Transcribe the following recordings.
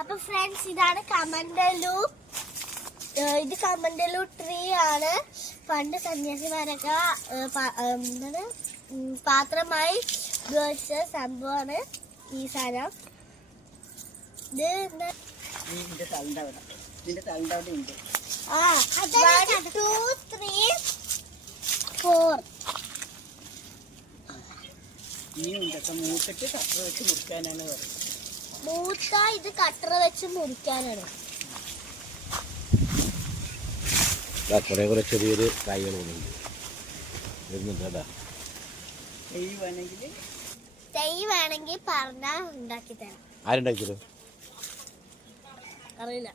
അപ്പൊ ഫ്രണ്ട്സ് ഇതാണ് കമണ്ടലു. ഇത് കമണ്ടലു ട്രീ ആണ്. പണ്ട് സന്യാസിമാരൊക്കെ പാത്രമായി ഉപയോഗിച്ച സംഭവമാണ് ഈ സാധനം. ഇത് 1 2 3 4 മൂത്ത ഇത് കട്ടർ വെച്ച് മുറിക്കാനാണ്. കുറെ ചെറിയൊരു കായ്കൾ തൈ വേണമെങ്കിൽ പറഞ്ഞാ ഉണ്ടാക്കി തരാം. ആരുണ്ടാക്കിയത്? അറിയില്ല.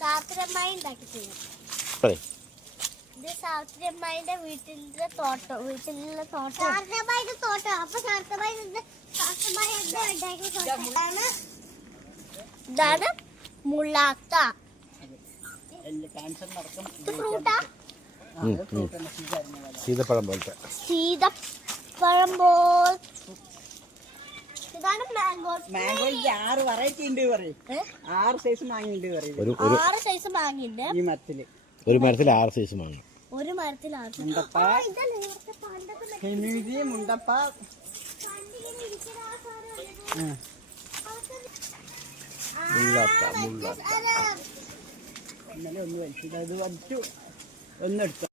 സാത്രിയമ്മായി ഉണ്ടാക്കി തരും. ഇത് സാത്രിയമ്മായിന്റെ വീട്ടിലുള്ള തോട്ടം. ഇതാണ് മുള്ളാത്ത. ഇത് ഫ്രൂട്ടാ? സീതപ്പഴം പോലത്തെ. സീതപ്പഴം പോലെ. ഇതാണ് മാംഗോ. മാംഗോ 6 വെറൈറ്റി ഉണ്ട് പറയും. 6 സൈസ് മാങ്ങയുണ്ട് പറയും. 6 സൈസ് മാങ്ങയുണ്ട് ഈ മരത്തില്. ഒരു മരത്തിൽ 6 സൈസ് മാങ്ങ. ഒരു മരത്തിൽ 6. മുണ്ടപ്പ, മുണ്ടപ്പ. ഇന്നലെ ഒന്ന് വലിച്ചിട്ട് അത് വലിച്ചു ഒന്നെടുത്തു.